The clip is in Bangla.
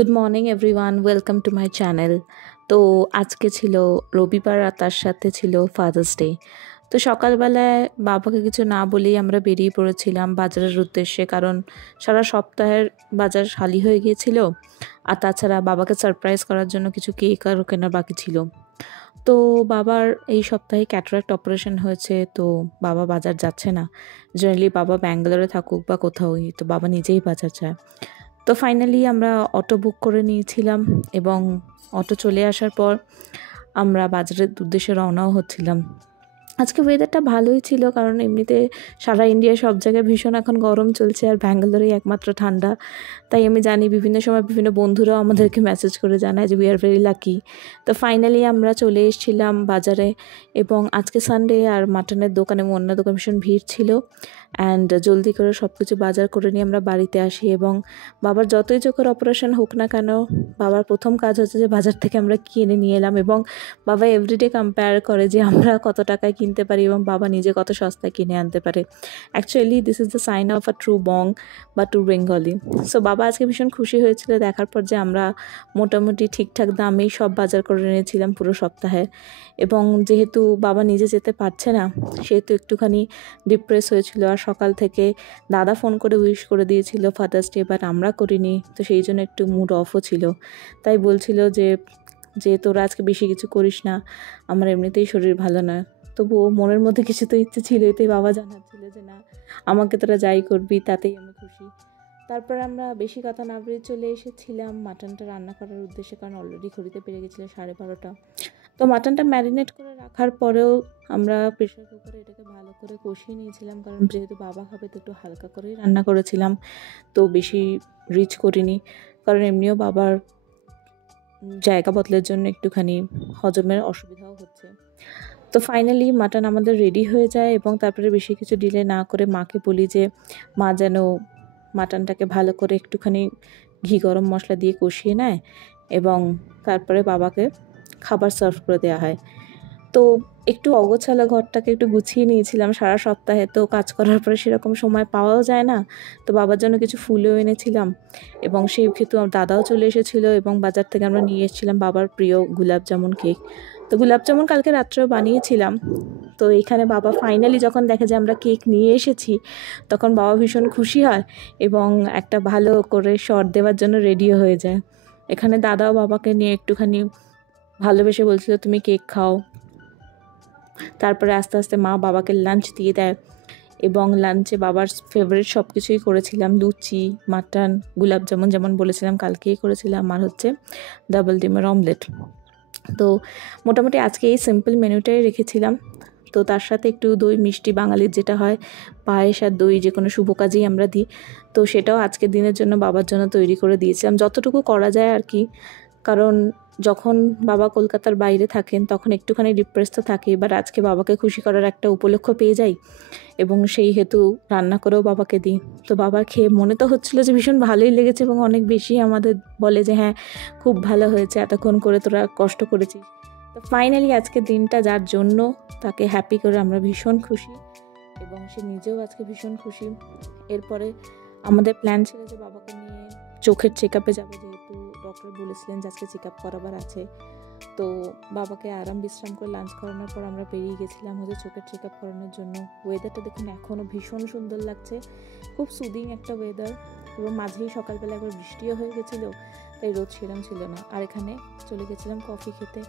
Good morning everyone, welcome to my channel. তো আজকে ছিল রবিবার আর তার সাথে ছিল ফাদার্স ডে। তো সকালবেলায় বাবাকে কিছু না বলেই আমরা বেরিয়ে পড়েছিলাম বাজারের উদ্দেশ্যে, কারণ সারা সপ্তাহের বাজার খালি হয়ে গিয়েছিল। আর তাছাড়া বাবাকে সারপ্রাইজ করার জন্য কিছু কেক আর কেনার বাকি ছিল। তো বাবার এই সপ্তাহে ক্যাটারাক্ট অপারেশন হয়েছে, তো বাবা বাজার যাচ্ছে না। জেনারেলি বাবা ব্যাঙ্গালোরে থাকুক বা কোথাওই, তো বাবা নিজেই বাজার যায়। তো ফাইনালি আমরা অটো বুক করে নিয়েছিলাম এবং অটো চলে আসার পর আমরা বাজারের উদ্দেশ্যে রওনাও হচ্ছিলাম। আজকে ওয়েদারটা ভালোই ছিল, কারণ এমনিতে সারা ইন্ডিয়ায় সব জায়গায় ভীষণ এখন গরম চলছে, আর ব্যাঙ্গালোরেই একমাত্র ঠান্ডা। তাই আমি জানি বিভিন্ন সময় বিভিন্ন বন্ধুরাও আমাদেরকে মেসেজ করে জানায় যে উই আর ভেরি লাকি। তো ফাইনালি আমরা চলে এসেছিলাম বাজারে, এবং আজকে সানডে আর মাটনের দোকানে অন্য দোকানে ভীষণ ভিড় ছিল। অ্যান্ড জলদি করে সব কিছু বাজার করে নিয়ে আমরা বাড়িতে আসি, এবং বাবার যতই চোখের অপারেশন হোক না কেন, বাবার প্রথম কাজ হচ্ছে যে বাজার থেকে আমরা কিনে নিয়ে এলাম। এবং বাবা এভরিডে কম্পেয়ার করে যে আমরা কত টাকায় কিনতে পারি এবং বাবা নিজে কত সস্তায় কিনে আনতে পারে। Actually this is the sign of a true Bong বা ট্রু বেঙ্গলি। সো বাবা আজকে ভীষণ খুশি হয়েছিল দেখার পর যে আমরা মোটামুটি ঠিকঠাক দামেই সব বাজার করে এনেছিলাম পুরো সপ্তাহে। এবং যেহেতু বাবা নিজে যেতে পারছে না, সেহেতু একটুখানি ডিপ্রেস হয়েছিল। আর সকাল থেকে দাদা ফোন করে উইশ করে দিয়েছিল ফাদার্স ডে, বাট আমরা করিনি, তো সেই জন্য একটু মুড অফও ছিল। তাই বলছিল যে তোরা আজকে বেশি কিছু করিস না, আমার এমনিতেই শরীর ভালো না। তবুও মনের মধ্যে কিছু তো ইচ্ছে ছিল, এতেই বাবা জানাচ্ছিল যে না, আমাকে তোরা যাই করবি তাতেই আমি খুশি। তারপর আমরা বেশি কথা না বলে চলে এসেছিলাম মাটনটা রান্না করার উদ্দেশ্যে, কারণ অলরেডি ঘড়িতে পেরে গেছিলো 12:30। তো মাটনটা ম্যারিনেট করে রাখার পরেও আমরা প্রেশার কুকারে এটাকে ভালো করে কষিয়ে নিয়েছিলাম, কারণ যেহেতু বাবা খাবে তো একটু হালকা করেই রান্না করেছিলাম, তো বেশি রিচ করিনি। কারণ এমনিও বাবার জায়গা বদলের জন্য একটুখানি হজমের অসুবিধাও হচ্ছে। তো ফাইনালি মাটন আমাদের রেডি হয়ে যায়, এবং তারপরে বেশি কিছু ডিলে না করে মাকে বলি যে মা যেন মাটনটাকে ভালো করে একটুখানি ঘি গরম মশলা দিয়ে কষিয়ে নেয়, এবং তারপরে বাবাকে খাবার সার্ভ করে দেওয়া হয়। তো একটু অগোছালো ঘরটাকে একটু গুছিয়ে নিয়েছিলাম সারা সপ্তাহে, তো কাজ করার পরে সেরকম সময় পাওয়াও যায় না। তো বাবার জন্য কিছু ফুলও এনেছিলাম, এবং সেই ক্ষেত্রে দাদাও চলে এসেছিলো, এবং বাজার থেকে আমরা নিয়ে এসেছিলাম বাবার প্রিয় গুলাব জামুন কেক। তো গুলাব জামুন কালকে রাত্রেও বানিয়েছিলাম। তো এইখানে বাবা ফাইনালি যখন দেখে যে আমরা কেক নিয়ে এসেছি, তখন বাবা ভীষণ খুশি হয় এবং একটা ভালো করে শট দেওয়ার জন্য রেডিও হয়ে যায়। এখানে দাদাও বাবাকে নিয়ে একটুখানি ভালোবেসে বলছিল তুমি কেক খাও। তারপরে আস্তে আস্তে মা বাবাকে লাঞ্চ দিয়ে দেয়, এবং লাঞ্চে বাবার ফেভারিট সব কিছুই করেছিলাম, লুচি, মাটন, গুলাব জামুন যেমন বলেছিলাম কালকেই করেছিলাম, আর হচ্ছে ডাবল ডিমের অমলেট। তো মোটামুটি আজকে এই সিম্পল মেনুটাই রেখেছিলাম। তো তার সাথে একটু দই মিষ্টি, বাঙালির যেটা হয় পায়েস আর দই যে কোনো শুভ কাজেই আমরা দিই, তো সেটাও আজকের দিনের জন্য বাবার জন্য তৈরি করে দিয়েছিলাম যতটুকু করা যায় আর কি। কারণ যখন বাবা কলকাতার বাইরে থাকেন তখন একটুখানি ডিপ্রেস তো থাকে, এবার আজকে বাবাকে খুশি করার একটা উপলক্ষ পেয়ে যাই, এবং সেই হেতু রান্না করেও বাবাকে দিই। তো বাবার খেয়ে মনে তো হচ্ছিলো যে ভীষণ ভালোই লেগেছে, এবং অনেক বেশি আমাদের বলে যে হ্যাঁ খুব ভালো হয়েছে, এতক্ষণ করে তোরা কষ্ট করেছিস। তো ফাইনালি আজকের দিনটা যার জন্য তাকে হ্যাপি করে আমরা ভীষণ খুশি, এবং সে নিজেও আজকে ভীষণ খুশি। এরপরে আমাদের প্ল্যান ছিল যে বাবাকে নিয়ে চোখের চেক আপে যাবো, যেহেতু ডক্টর বলেছিলেন যে আজকে চেক আপ করাবার আছে। তো বাবাকে আরাম বিশ্রাম করে লাঞ্চ করানোর পর আমরা বেরিয়ে গেছিলাম হচ্ছে চোখের চেক আপ করানোর জন্য। ওয়েদারটা দেখুন এখনও ভীষণ সুন্দর লাগছে, খুব সুদিং একটা ওয়েদার, এবং মাঝেই সকালবেলা একবার বৃষ্টিও হয়ে গেছিলো, তাই রোদ সেরম ছিল না। আর এখানে চলে গেছিলাম কফি খেতে।